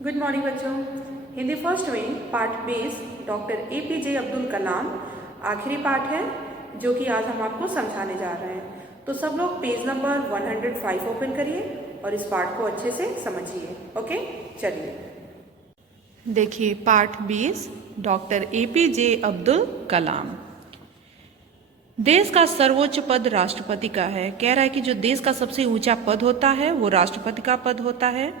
Good morning बच्चों। Hindi first में part 20 doctor APJ Abdul Kalam आखिरी पार्ट है जो कि आज हम आपको समझाने जा रहे हैं। तो सब लोग पेज नंबर 105 ओपन करिए और इस पार्ट को अच्छे से समझिए। ओके, चलिए देखिए part 20 doctor APJ Abdul Kalam. देश का सर्वोच्च पद राष्ट्रपति का है। कह रहा है कि जो देश का सबसे ऊंचा पद होता है वो राष्ट्रपति का पद होता है।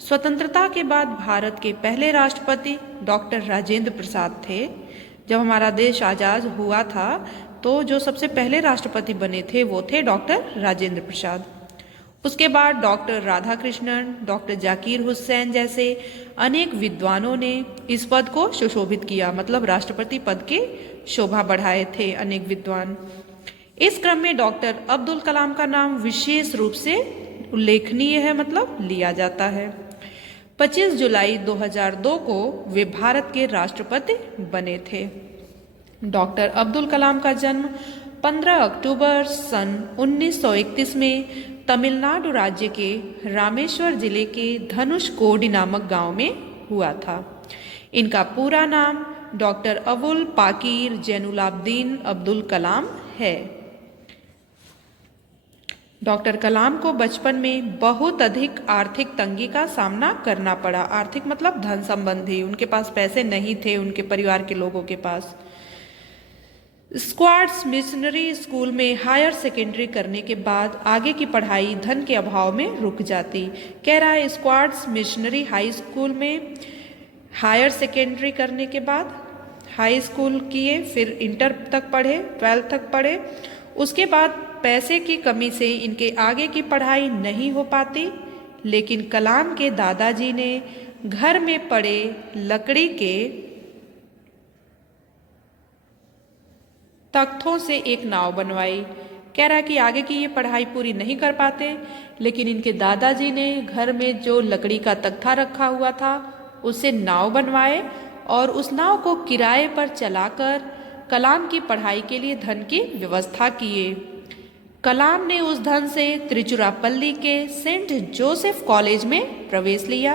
स्वतंत्रता के बाद भारत के पहले राष्ट्रपति डॉक्टर राजेंद्र प्रसाद थे। जब हमारा देश आज़ाद हुआ था तो जो सबसे पहले राष्ट्रपति बने थे वो थे डॉक्टर राजेंद्र प्रसाद। उसके बाद डॉक्टर राधाकृष्णन, डॉक्टर जाकिर हुसैन जैसे अनेक विद्वानों ने इस पद को सुशोभित किया, मतलब राष्ट्रपति पद के शोभा बढ़ाए थे अनेक विद्वान। इस क्रम में डॉक्टर अब्दुल कलाम का नाम विशेष रूप से उल्लेखनीय है, मतलब लिया जाता है। 25 जुलाई 2002 को वे भारत के राष्ट्रपति बने थे। डॉक्टर अब्दुल कलाम का जन्म 15 अक्टूबर सन 1931 में तमिलनाडु राज्य के रामेश्वर जिले के धनुषकोडी नामक गांव में हुआ था। इनका पूरा नाम डॉक्टर अबुल पाकीर जैनुलाब्दीन अब्दुल कलाम है। डॉक्टर कलाम को बचपन में बहुत अधिक आर्थिक तंगी का सामना करना पड़ा। आर्थिक मतलब धन संबंधी, उनके पास पैसे नहीं थे, उनके परिवार के लोगों के पास। स्क्वाड्स मिशनरी स्कूल में हायर सेकेंडरी करने के बाद आगे की पढ़ाई धन के अभाव में रुक जाती। कह रहा है स्क्वाड्स मिशनरी हाई स्कूल में हायर सेकेंडरी करने के बाद हाई स्कूल किए, फिर इंटर तक पढ़े, 12th तक पढ़े। उसके बाद पैसे की कमी से इनके आगे की पढ़ाई नहीं हो पाती, लेकिन कलाम के दादाजी ने घर में पड़े लकड़ी के तख्तों से एक नाव बनवाई। कह रहा है कि आगे की ये पढ़ाई पूरी नहीं कर पाते, लेकिन इनके दादाजी ने घर में जो लकड़ी का तख्ता रखा हुआ था उससे नाव बनवाए और उस नाव को किराए पर चलाकर कलाम की पढ़ाई के लिए धन की व्यवस्था किए। कलाम ने उस धन से त्रिचुरापल्ली के सेंट जोसेफ कॉलेज में प्रवेश लिया।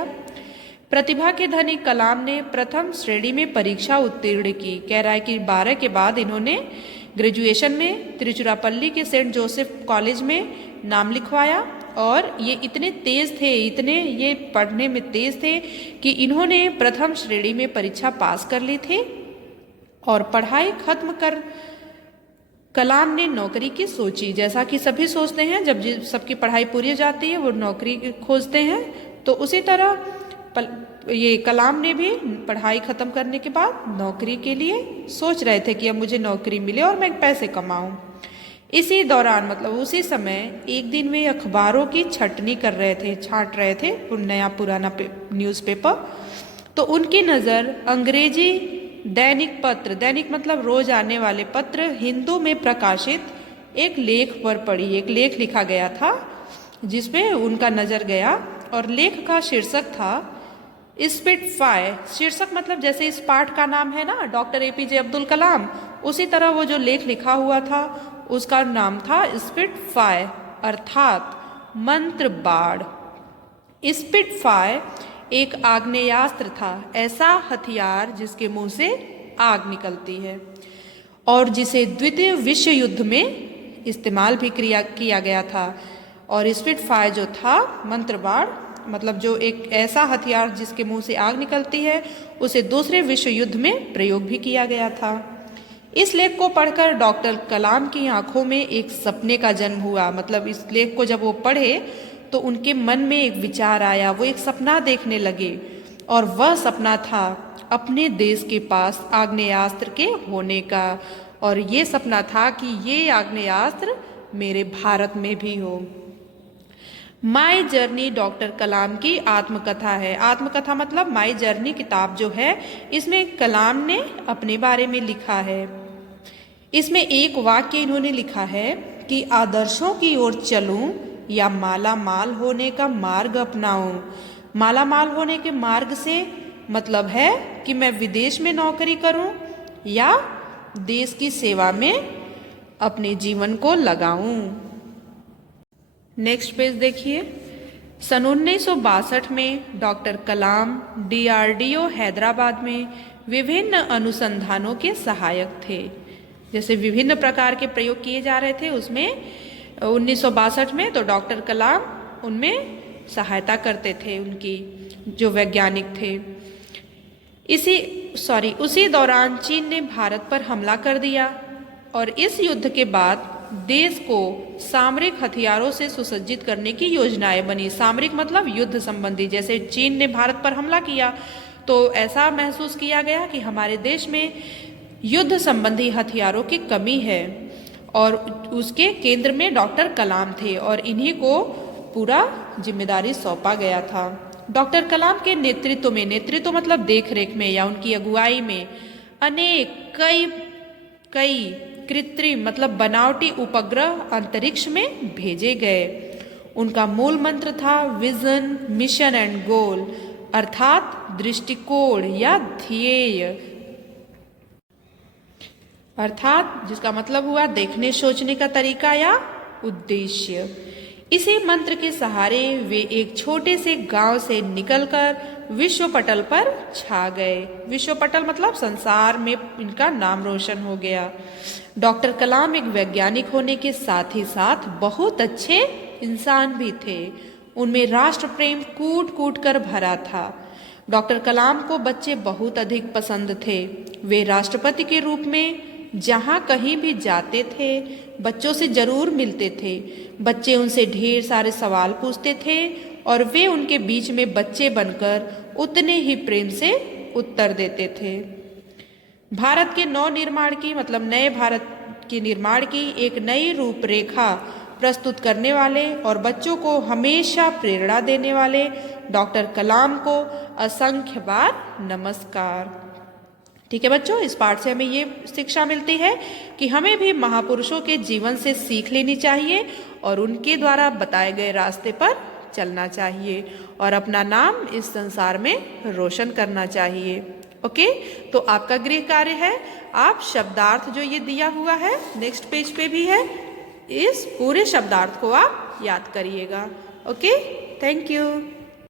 प्रतिभा के धनी कलाम ने प्रथम श्रेणी में परीक्षा उत्तीर्ण की। कह रहा है कि 12 के बाद इन्होंने ग्रेजुएशन में त्रिचुरापल्ली के सेंट जोसेफ कॉलेज में नाम लिखवाया और ये इतने तेज थे, इतने ये पढ़ने में तेज थे कि इन्होंने प्रथम श्रेणी में परीक्षा पास कर ली थी और पढ़ाई खत्म कर कलाम ने नौकरी की सोची। जैसा कि सभी सोचते हैं, जब सबकी पढ़ाई पूरी हो जाती है वो नौकरी खोजते हैं, तो उसी तरह ये कलाम ने भी पढ़ाई खत्म करने के बाद नौकरी के लिए सोच रहे थे कि अब मुझे नौकरी मिले और मैं पैसे कमाऊं। इसी दौरान, मतलब उसी समय, एक दिन वे अखबारों की छटनी कर रहे थे, छांट रहे थे नया पुराना न्यूज़पेपर। तो उनकी नज़र अंग्रेजी दैनिक पत्र, दैनिक मतलब रोज आने वाले पत्र, हिंदू में प्रकाशित एक लेख पर पड़ी। एक लेख लिखा गया था जिसपे उनका नज़र गया और लेख का शीर्षक था स्पिटफायर। शीर्षक मतलब जैसे इस पाठ का नाम है ना डॉक्टर APJ अब्दुल कलाम, उसी तरह वो जो लेख लिखा हुआ था उसका नाम था स्पिटफायर, अर्थात मंत्र बाढ़। स्पिटफायर एक आग्नेयास्त्र था, ऐसा हथियार जिसके मुंह से आग निकलती है और जिसे द्वितीय विश्व युद्ध में इस्तेमाल भी किया गया था। और स्पिटफायर जो था, मंत्र बाढ़ मतलब जो एक ऐसा हथियार जिसके मुंह से आग निकलती है, उसे दूसरे विश्व युद्ध में प्रयोग भी किया गया था। इस लेख को पढ़कर डॉक्टर कलाम की आंखों में एक सपने का जन्म हुआ। मतलब इस लेख को जब वो पढ़े तो उनके मन में एक विचार आया, वो एक सपना देखने लगे और वह सपना था अपने देश के पास आग्नेयास्त्र के होने का। और ये सपना था कि ये आग्नेयास्त्र मेरे भारत में भी हो। माई जर्नी डॉक्टर कलाम की आत्मकथा है। आत्मकथा मतलब माई जर्नी किताब जो है, इसमें कलाम ने अपने बारे में लिखा है। इसमें एक वाक्य इन्होंने लिखा है कि आदर्शों की ओर चलूं या माला माल होने का मार्ग अपनाऊं। माला माल होने के मार्ग से मतलब है कि मैं विदेश में नौकरी करूं या देश की सेवा में अपने जीवन को लगाऊं। नेक्स्ट पेज देखिए। सन 1962 में डॉक्टर कलाम DRDO हैदराबाद में विभिन्न अनुसंधानों के सहायक थे। जैसे विभिन्न प्रकार के प्रयोग किए जा रहे थे उसमें 1962 में तो डॉक्टर कलाम उनमें सहायता करते थे, उनकी जो वैज्ञानिक थे। उसी दौरान चीन ने भारत पर हमला कर दिया और इस युद्ध के बाद देश को सामरिक हथियारों से सुसज्जित करने की योजनाएं बनी। सामरिक मतलब युद्ध संबंधी। जैसे चीन ने भारत पर हमला किया तो ऐसा महसूस किया गया कि हमारे देश में युद्ध संबंधी हथियारों की कमी है और उसके केंद्र में डॉक्टर कलाम थे और इन्हीं को पूरा जिम्मेदारी सौंपा गया था। डॉक्टर कलाम के नेतृत्व मतलब देखरेख में या उनकी अगुवाई में अनेक कई कृत्रिम मतलब बनावटी उपग्रह अंतरिक्ष में भेजे गए। उनका मूल मंत्र था विजन, मिशन एंड गोल, अर्थात दृष्टिकोण या ध्येय, अर्थात जिसका मतलब हुआ देखने सोचने का तरीका या उद्देश्य। इसी मंत्र के सहारे वे एक छोटे से गांव से निकलकर विश्व पटल पर छा गए। विश्व पटल मतलब संसार में इनका नाम रोशन हो गया। डॉक्टर कलाम एक वैज्ञानिक होने के साथ ही साथ बहुत अच्छे इंसान भी थे। उनमें राष्ट्र प्रेम कूट कूट कर भरा था। डॉक्टर कलाम को बच्चे बहुत अधिक पसंद थे। वे राष्ट्रपति के रूप में जहाँ कहीं भी जाते थे बच्चों से जरूर मिलते थे। बच्चे उनसे ढेर सारे सवाल पूछते थे और वे उनके बीच में बच्चे बनकर उतने ही प्रेम से उत्तर देते थे। भारत के नवनिर्माण की मतलब नए भारत के निर्माण की एक नई रूपरेखा प्रस्तुत करने वाले और बच्चों को हमेशा प्रेरणा देने वाले डॉक्टर कलाम को असंख्य बार नमस्कार। ठीक है बच्चों, इस पाठ से हमें ये शिक्षा मिलती है कि हमें भी महापुरुषों के जीवन से सीख लेनी चाहिए और उनके द्वारा बताए गए रास्ते पर चलना चाहिए और अपना नाम इस संसार में रोशन करना चाहिए। ओके, तो आपका गृह कार्य है, आप शब्दार्थ जो ये दिया हुआ है नेक्स्ट पेज पे भी है, इस पूरे शब्दार्थ को आप याद करिएगा। Okay, thank you.